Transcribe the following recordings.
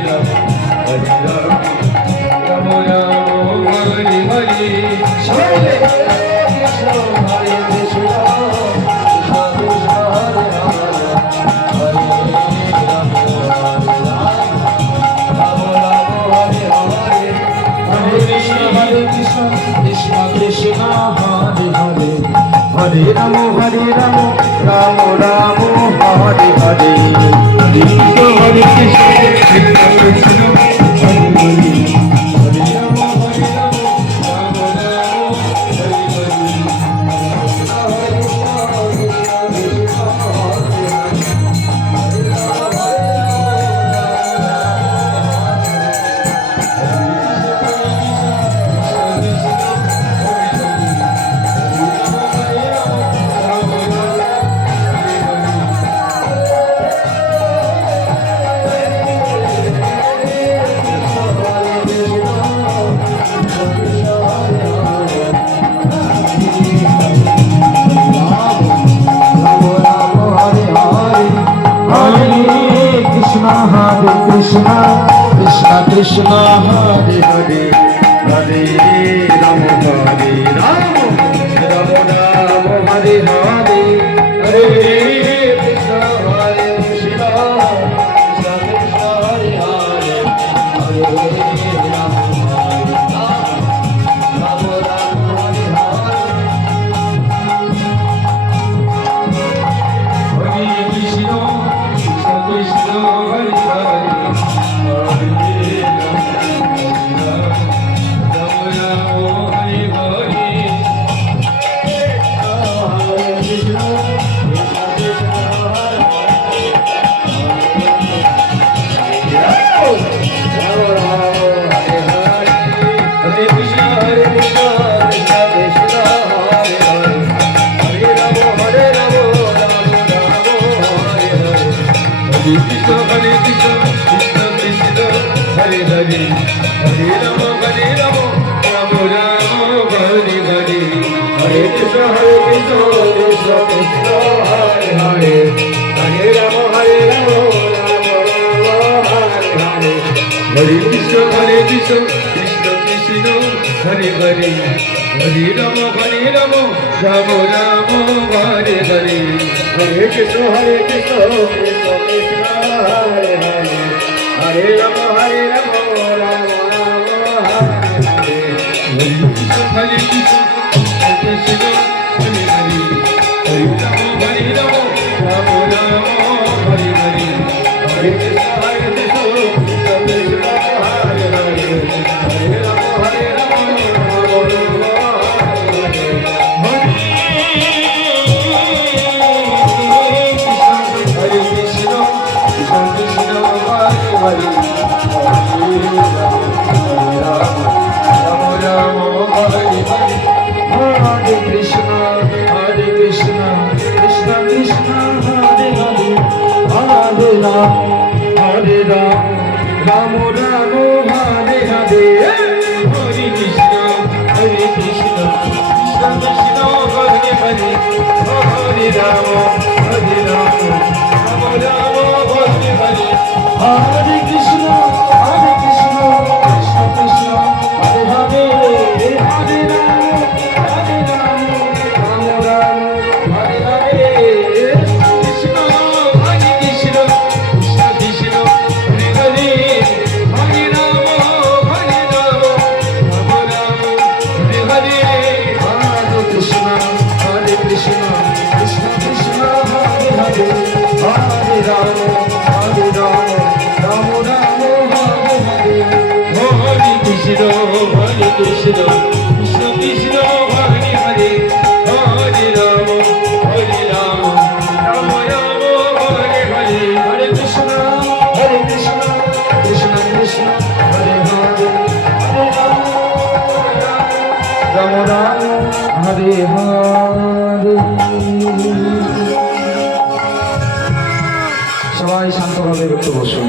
Hare Ramo, Ramo Ramo, Hare Hare, Hare Krishna, Krishna Krishna, Hare Hare, Hare Ramo, Ramo Ramo, Hare Hare, Krishna, Krishna Krishna, Hare Hare, Hare Ramo, Hare Ramo, Ramo Ramo, Hare Hare, Hare Krishna, Hare Krishna, Krishna Krishna, Hare Hare, Hare Ramo, Hare Ramo, Ramo Ramo, Hare Hare, Hare Krishna, Krishna Krishna, Hare Hare. Hare Krishna, Krishna Krishna, Hare Hare, Hare Ramo, Ramo Ramo, Hare Hare, Hare Krishna, Krishna Krishna, Hare Hare, Hare Ramo, Ramo Ramo, Hare Hare, Hare Krishna, Krishna Krishna, Hare Hare, Hare Ramo, Ramo Ramo, Hare Hare, Hare Krishna, Hare Ram, Ramo Ramo, Hare Hare, Hare Krishna, Krishna Krishna, Hare Hare, Hare Ramo, Ramo Ramo, Hare Hare, Hare Krishna, Krishna Krishna, Hare Hare, Hare Ramo, Ramo Ramo, Hare Hare, Krishna, Hare Krishna, Krishna Krishna, Hare Hare, Hare Ramo, Ramo Ramo, Hare Hare, Hare Krishna, Krishna Krishna, Hare Hare, Hare Ramo, Ramo Ramo, Hare Hare, Hare Krishna, Krishna Krishna, Hare Hare, Hare Ramo, Ramo Ramo, Hare Hare, Hare Krishna, Krishna Krishna, Hare Hare, Hare Ramo, Ramo Ramo, Hare Hare। সবাই শান্তভাবে একটু বসুন,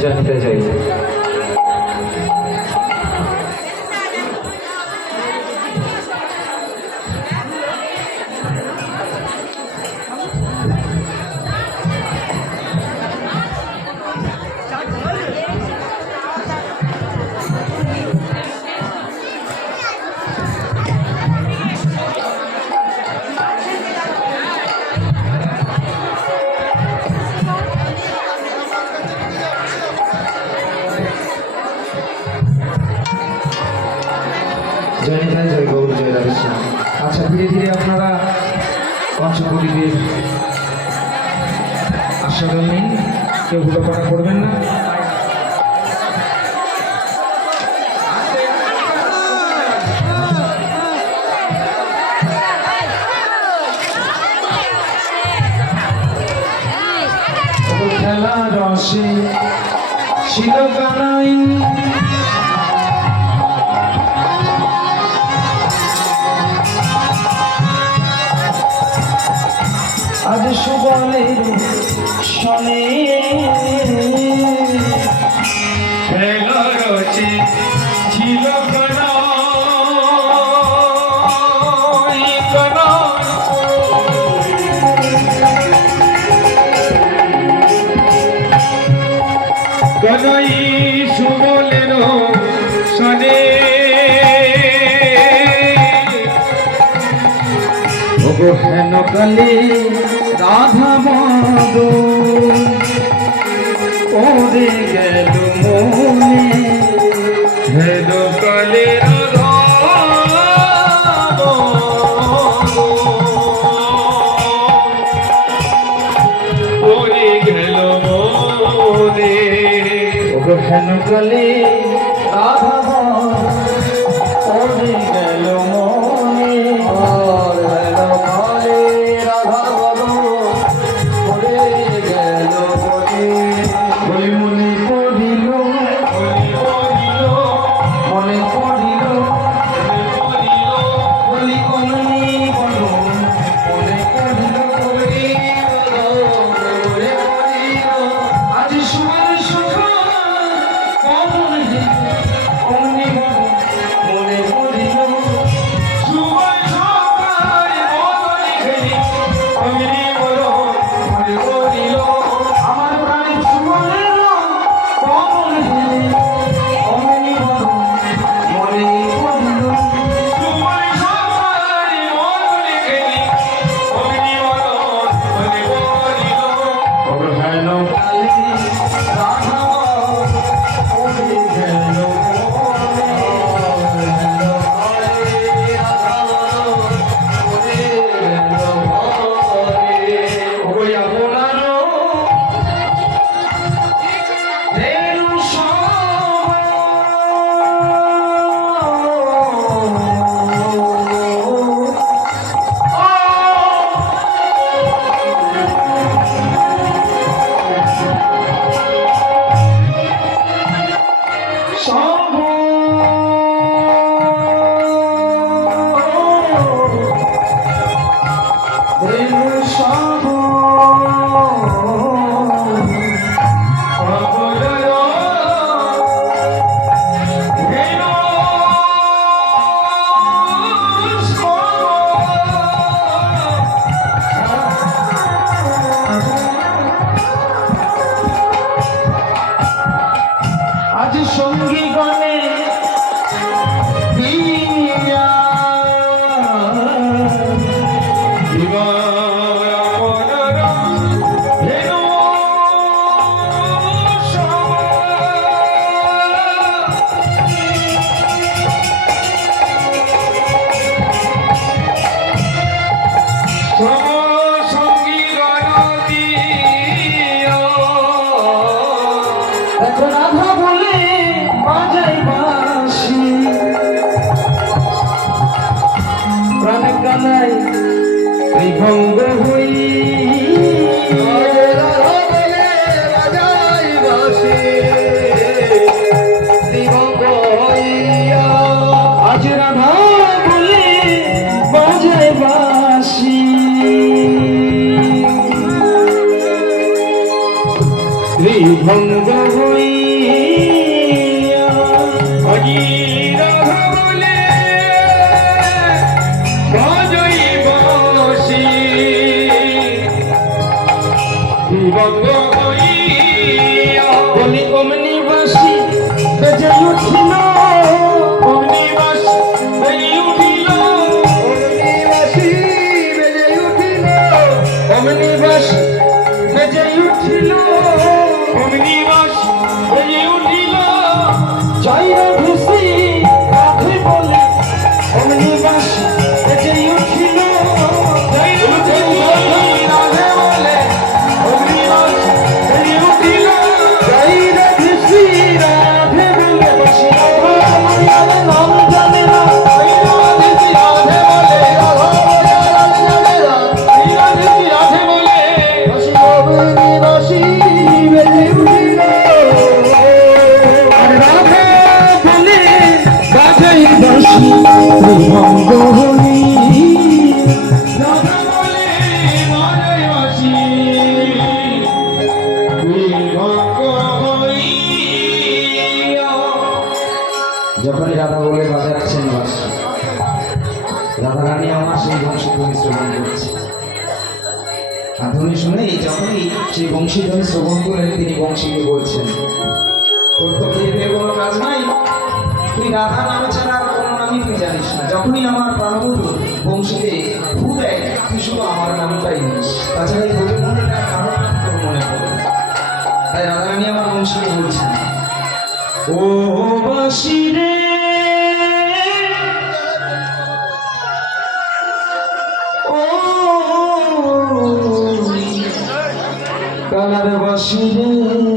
জানতে চাই পরিবেশ আশা করি কেউ হুড়োপাড়া করবেন না। খেলা রসে ছিল কানাই আজ সুবলের শনে খেলা রসে ছিল কানাই কানাই সুবলের শনে ওগো হেন কালে রাধা মাধব ওরে গেল মনে হেন কালে রাধা ওরে গেল মনে ওগো হেন কালে রাধা ওরে গেল মনে সঙ্গী গণে রাধা বলে বাজাই বাঁশি প্রাণ কানাই বিভঙ্গ হই রাধা বলে বাজাই বাঁশি বিভঙ্গ হইয়া আজ রাধা বলে বাজাই বাঁশি বিভঙ্গ হইয়া রাধা বলে বাজাই বাঁশি বিভঙ্গ হইয়া বলি অমনি বাঁশি বেজে উঠিল অমনি বাঁশি বেজে উঠিল অমনি বাঁশি বেজে উঠিল অমনি বাঁশি বেজে উঠিল অমনি বাঁশি বেজে উঠিল জয় ভেসি রাধে বলে অমনি বাঁশি বেজে উঠিল জয় রাধা বলে বাজাচ্ছেন বাঁশি। রাধারানী আমার সেই বংশীধ্বনি শ্রবণ করছে। আর ধ্বনি শুনেই যখনই সেই বংশীধ্বনি শ্রবণ করেন তিনি বংশীকে বলছেন, তোর তো খেয়ে কোনো কাজ নাই, তুই রাধা নামে ছাড়া আর কোনো নামই তুই জানিস না। যখনই আমার প্রাণবধূ বংশীতে ফু দেয় তুই শুধু আমার নামটাই নিস, তাছাড়া এই ভোজন মন্দিরটা কারো নাম তোর মনে পড়ে। তাই রাধারানী আমার বংশীকে বলছেন, ও বাঁশি রে ও কানার বাঁশি রে